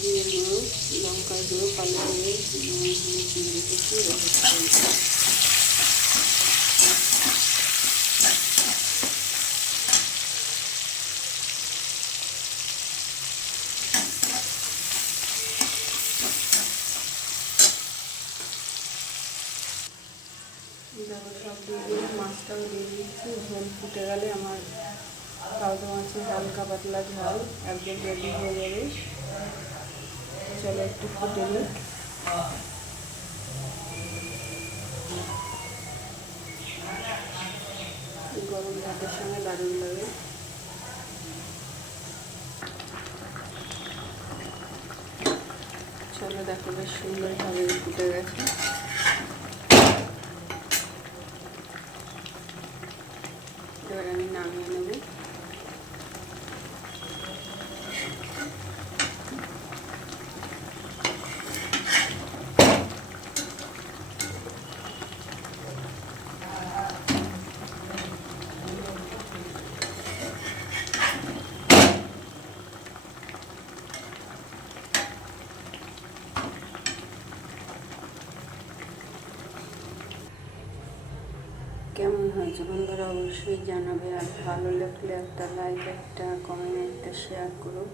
জিরের গুঁড়ো, লঙ্কার গুঁড়ো, কালো জিরে, দিয়ে রেখেছি। দেখো সব দিয়ে দিয়ে মাছটাও দিয়ে দিচ্ছি। ঝোল ফুটে গেলে আমার পাবদা মাছের হালকা পাতলা ঝাল একদম রেডি হয়ে যাবে। চলো একটু ফুটে নিই। গরম ভাতের সঙ্গে দারুণ লাগে। চলো দেখো বেশ সুন্দরভাবে ফুটে গেছে। এবার আমি নামিয়ে নেব। কেমন হয়েছে বন্ধুরা অবশ্যই জানাবে। আর ভালো লাগলে একটা লাইক, একটা কমেন্ট, একটা শেয়ার করো।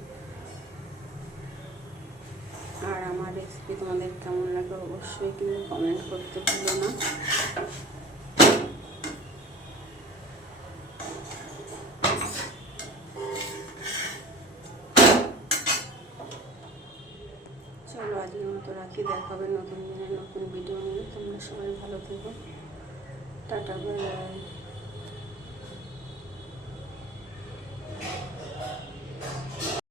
আর আমার রেসিপি তোমাদের কেমন লাগে অবশ্যই কিন্তু কমেন্ট করতে ভুলো না। চলো আজকের মতো রাখি। দেখাবে নতুন দিনের নতুন ভিডিও নিয়ে। তোমরা সবাই ভালো থেকো। Tata, bye bye.